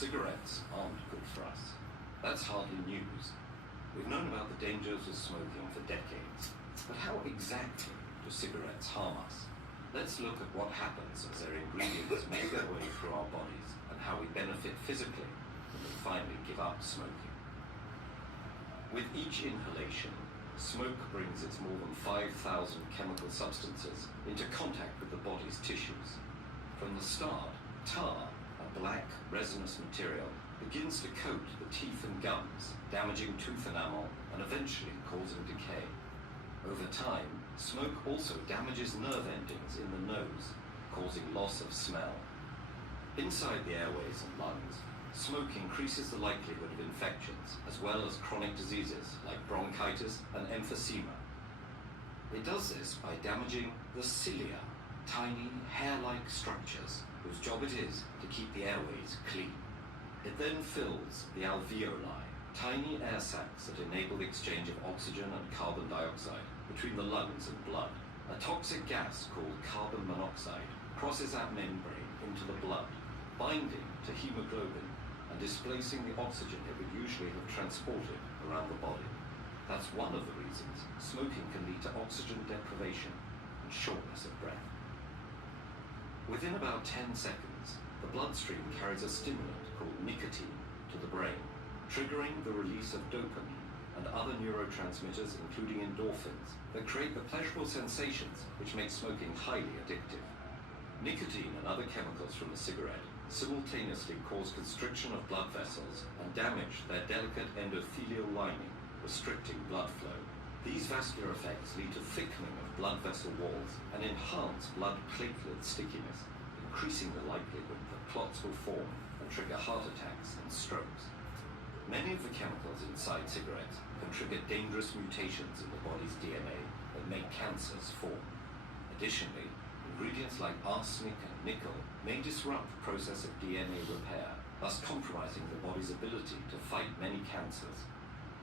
Cigarettes aren't good for us. That's hardly news. We've known about the dangers of smoking for decades. But how exactly do cigarettes harm us? Let's look at what happens as their ingredients make their way through our bodies and how we benefit physically when we finally give up smoking. With each inhalation, smoke brings its more than 5,000 chemical substances into contact with the body's tissues. From the start, tar, a black, resinous material, begins to coat the teeth and gums, damaging tooth enamel and eventually causing decay. Over time, smoke also damages nerve endings in the nose, causing loss of smell. Inside the airways and lungs, smoke increases the likelihood of infections, as well as chronic diseases like bronchitis and emphysema. It does this by damaging the cilia, tiny hair-like structures whose job it is to keep the airways clean. It then fills the alveoli, tiny air sacs that enable the exchange of oxygen and carbon dioxide between the lungs and blood. A toxic gas called carbon monoxide crosses that membrane into the blood, binding to hemoglobin and displacing the oxygen it would usually have transported around the body. That's one of the reasons smoking can lead to oxygen deprivation and shortness of breath. Within about 10 seconds, the bloodstream carries a stimulant called nicotine to the brain, triggering the release of dopamine and other neurotransmitters, including endorphins, that create the pleasurable sensations which make smoking highly addictive. Nicotine and other chemicals from the cigarette simultaneously cause constriction of blood vessels and damage their delicate endothelial lining, restricting blood flow. These vascular effects lead to thickening of blood vessel walls and enhance blood platelet stickiness, increasing the likelihood that clots will form and trigger heart attacks and strokes. Many of the chemicals inside cigarettes can trigger dangerous mutations in the body's DNA that make cancers form. Additionally, ingredients like arsenic and nickel may disrupt the process of DNA repair, thus compromising the body's ability to fight many cancers.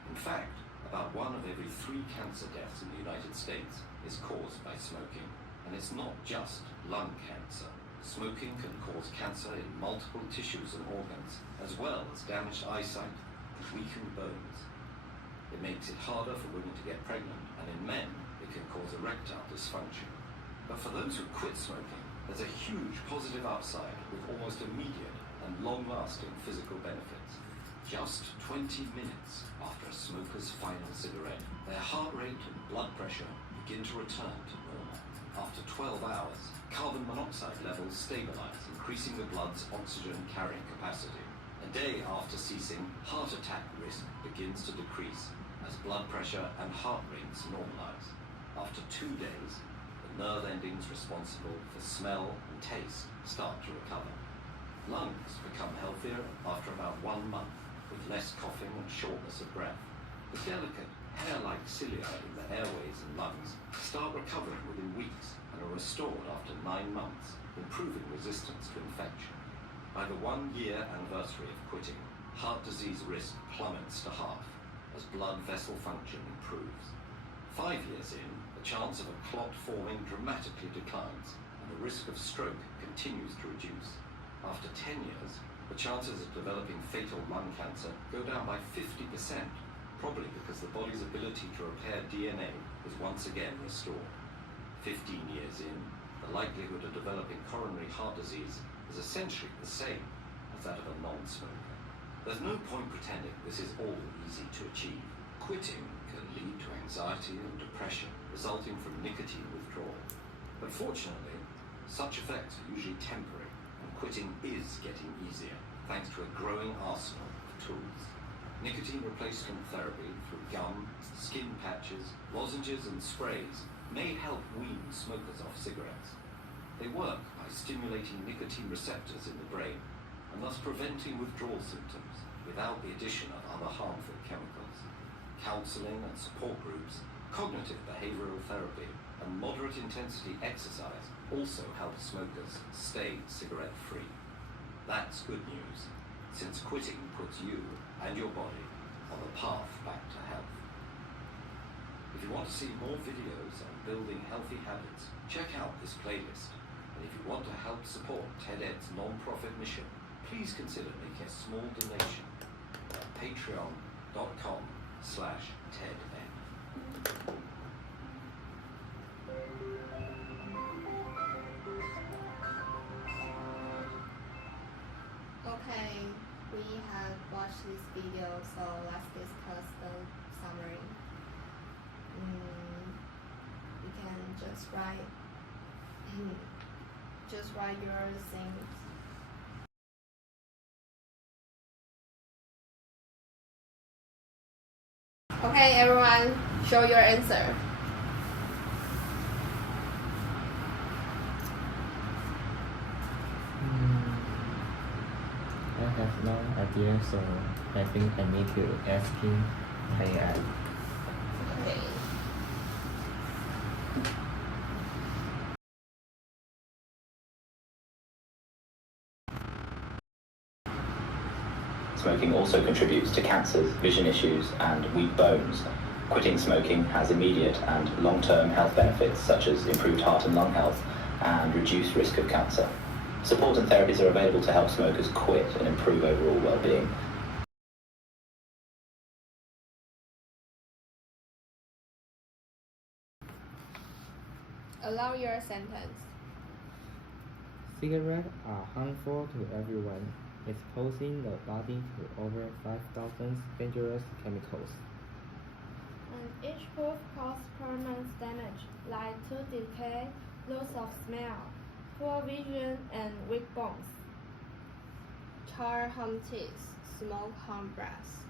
In fact, about 1 of every 3 cancer deaths in the United States is caused by smoking. And it's not just lung cancer. Smoking can cause cancer in multiple tissues and organs, as well as damaged eyesight and weakened bones. It makes it harder for women to get pregnant, and in men, it can cause erectile dysfunction. But for those who quit smoking, there's a huge positive upside with almost immediate and long-lasting physical benefits. Just 20 minutes after a smoker's final cigarette, their heart rate and blood pressure begin to return to normal. After 12 hours, carbon monoxide levels stabilize, increasing the blood's oxygen carrying capacity. A day after ceasing, heart attack risk begins to decrease as blood pressure and heart rates normalize. After 2 days, the nerve endings responsible for smell and taste start to recover. Lungs become healthier after about 1 month, with less coughing and shortness of breath. The delicate, hair-like cilia in the airways and lungs start recovering within weeks and are restored after 9 months, improving resistance to infection. By the 1-year anniversary of quitting, heart disease risk plummets to half as blood vessel function improves. 5 years in, the chance of a clot forming dramatically declines, and the risk of stroke continues to reduce. After 10 years, the chances of developing fatal lung cancer go down by 50%, probably because the body's ability to repair DNA is once again restored. 15 years in, the likelihood of developing coronary heart disease is essentially the same as that of a non-smoker. There's no point pretending this is all easy to achieve. Quitting can lead to anxiety and depression resulting from nicotine withdrawal. But fortunately, such effects are usually temporary, and quitting is getting easier thanks to a growing arsenal of tools. Nicotine replacement therapy through gum, skin patches, lozenges and sprays may help wean smokers off cigarettes. They work by stimulating nicotine receptors in the brain and thus preventing withdrawal symptoms without the addition of other harmful chemicals. Counseling and support groups, cognitive behavioral therapy, and moderate intensity exercise also help smokers stay cigarette-free. That's good news, since quitting puts you and your body on the path back to health. If you want to see more videos on building healthy habits, check out this playlist. And if you want to help support TED-Ed's non-profit mission, please consider making a small donation at patreon.com/TEDN. Okay, we have watched this video, so let's discuss the summary. You can just write your things. Okay, everyone, show your answer. I have no idea, so I think I need to ask him. Okay. Smoking also contributes to cancers, vision issues, and weak bones. Quitting smoking has immediate and long-term health benefits such as improved heart and lung health and reduced risk of cancer. Support and therapies are available to help smokers quit and improve overall well-being. Allow your sentence. Cigarettes are harmful to everyone, exposing the body to over 5,000 dangerous chemicals. And each puff causes permanent damage, like tooth decay, loss of smell, poor vision, and weak bones. Tar harm teeth, smoke harm breath,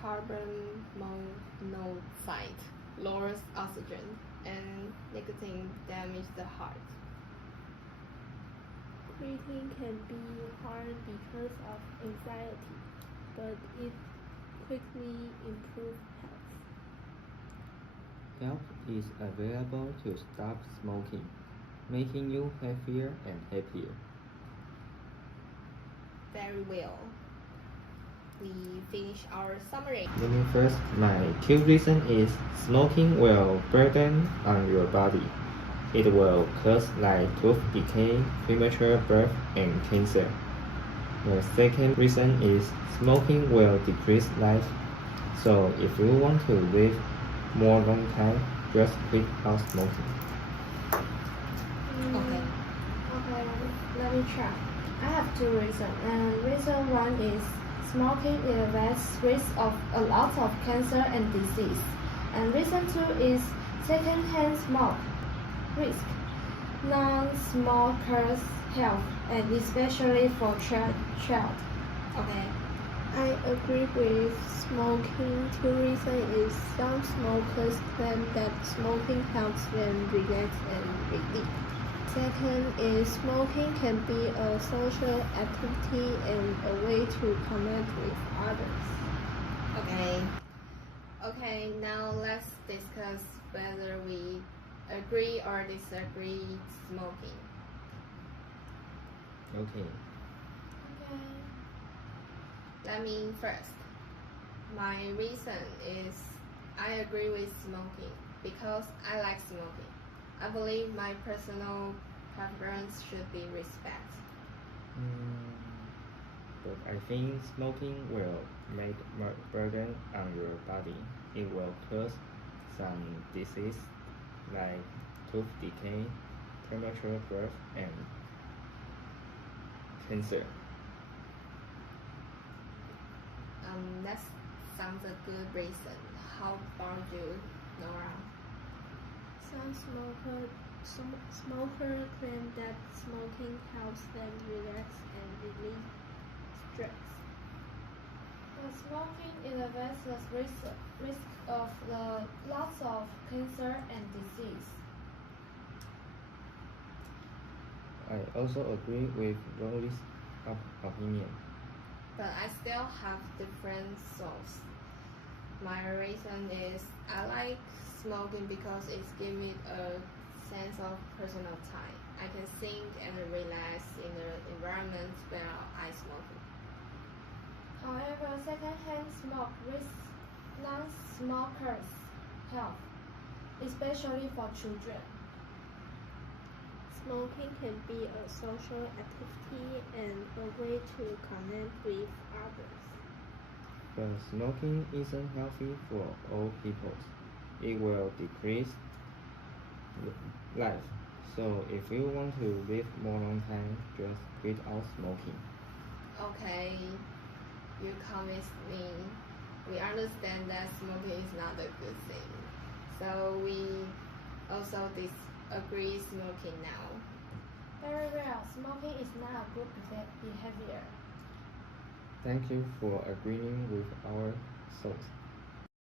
carbon monoxide lowers oxygen, and nicotine damages the heart. Quitting can be hard because of anxiety, but it quickly improves health. Help is available to stop smoking, making you healthier and happier. Very well. We finish our summary. Let me first, my key reason is smoking will burden on your body. It will cause like tooth decay, premature birth, and cancer. The second reason is smoking will decrease life. So if you want to live more long time, just quit out smoking. Okay. Okay, let me try. I have two reasons. And reason one is smoking elevates risk of a lot of cancer and disease. And reason two is secondhand smoke risk non-smokers' health, and especially for child. Okay. I agree with smoking. Two reasons is some smokers claim that smoking helps them relax and relieve. Second is smoking can be a social activity and a way to connect with others. Okay, now let's discuss whether we agree or disagree smoking. Okay. Let me first. My reason is I agree with smoking because I like smoking. I believe my personal preference should be respect. But I think smoking will make burden on your body. It will cause some disease like tooth decay, premature birth, and cancer. That sounds a good reason. How about you, Nora? Some smokers claim that smoking helps them relax and relieve stress. But smoking elevates the risk of lots of cancer and disease. I also agree with Rory's opinion. But I still have different thoughts. My reason is I like smoking because it gives me a sense of personal time. I can think and relax in the environment while I smoke. However, secondhand smoke risks non-smokers' health, especially for children. Smoking can be a social activity and a way to connect with others. But smoking isn't healthy for all people. It will decrease life. So if you want to live more long time, just quit out smoking. Okay, you convinced me. We understand that smoking is not a good thing. So we also disagree smoking now. Very well. Smoking is not a good behavior. Thank you for agreeing with our thoughts.